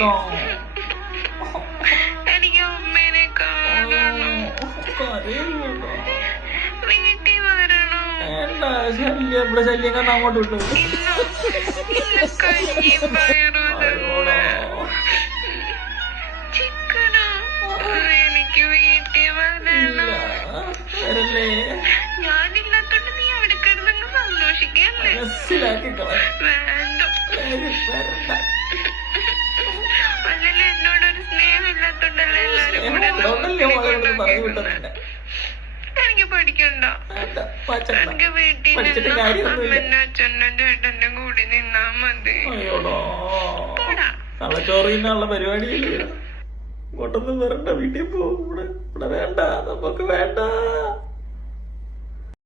കരയല്ലടാ. എനിക്ക് അമ്മേനെ കാണണം. കരയല്ലടാ. വീട്ടിൽ വരണോ? വേണ്ട, ശല്യം ഇവിടെ ശല്യം കാരണം അങ്ങോട്ട് വിട്ടു. കഞ്ഞിയും പയറും ചിക്കനോ? എനിക്ക് വീട്ടിൽ വരണം. വരല്ലേ? ഞാനില്ലാത്തോണ്ട് നീ അവിടെ കിടന്നങ്ങ് സന്തോഷിക്കല്ലേ? വേണ്ട. അല്ലല്ലോ എന്നോടൊരു സ്നേഹമില്ലാത്തോണ്ടല്ലേ എല്ലാരും കൂടെ എനിക്ക് പഠിക്കണ്ട. എനിക്ക് വീട്ടിൽ അമ്മന്റെ അച്ഛന്റെ ചേട്ടന്റെ കൂടി നിന്നാ മതി. നാളെ ചോറിനുള്ള പരിപാടിയില്ല. ഇങ്ങോട്ടൊന്നും വരണ്ട, വീട്ടിൽ പോകും. ഇവിടെ വേണ്ട, നമുക്ക് വേണ്ട.